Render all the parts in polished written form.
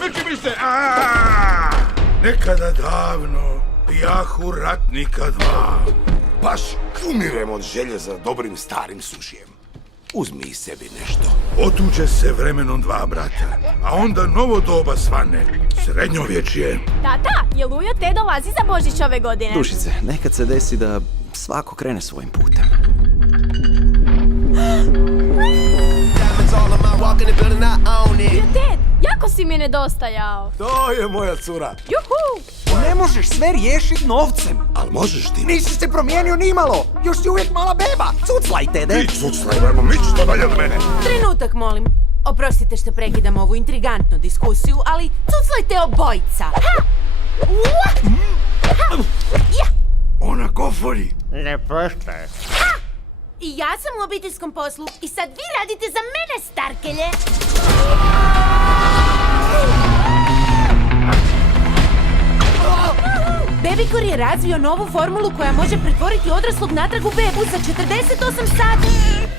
Vrti mi se! Nekada davno bijahu ratnika dva. Baš umirem od želje za dobrim starim sušijem. Uzmi i sebi nešto. Otuđe se vremenom dva brata, a onda novo doba svane, srednjovječje. Tata, je Lujo te dolazi za Božić ove godine? Dušice, nekad se desi da svako krene svojim putem. Lujo, Ted, jako si mi nedostajao. To je moja cura. Juhu! Ne možeš sve riješit novcem. Al možeš ti? Nisi se promijenio nimalo. Još si uvijek mala beba. Cuclaj, Tede. Suclajmo, mi ću to dalje od mene. Trenutak, molim. Oprostite što prekidam ovu intrigantnu diskusiju, ali cuclajte obojica. Ha! Ua! Ha! Ja! Ona gofori. Ne poštaje. I ja sam u obiteljskom poslu i sad vi radite za mene, starkelje. Bebikor je razvio novu formulu koja može pretvoriti odraslog natrag u bebu za 48 sati.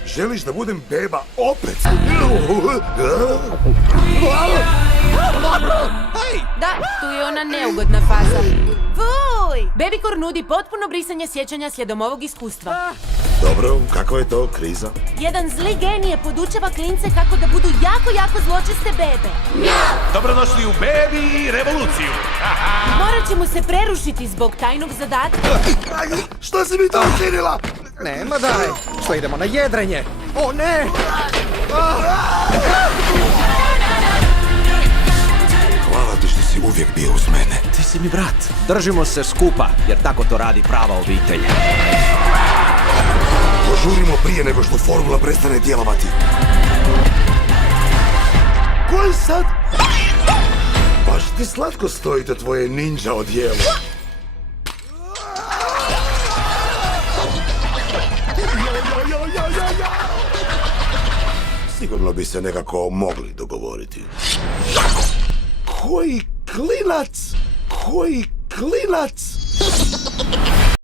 Želiš da budem beba opet? Da, tu je ona neugodna faza. Fuj! Bebikor nudi potpuno brisanje sjećanja slijedom ovog iskustva. Dobro, kakva je to kriza? Jedan zli genije podučava klince kako da budu jako zločeste bebe. Dobrodošli u Bebi revoluciju. Morat ćemo se prerušiti zbog tajnog zadatka. Što si mi to učinila? Nema daj. Što idemo na jedrenje? O ne! Hvala ti što si uvijek bio uz mene. Ti si mi brat. Držimo se skupa, jer tako to radi prava obitelj. Požurimo prije nego što formula prestane djelovati. Ko je sad? Baš ti slatko stoji to tvoje ninja odijelo. Sigurno bi se nekako mogli dogovoriti. Koji klinac! Koji klinac!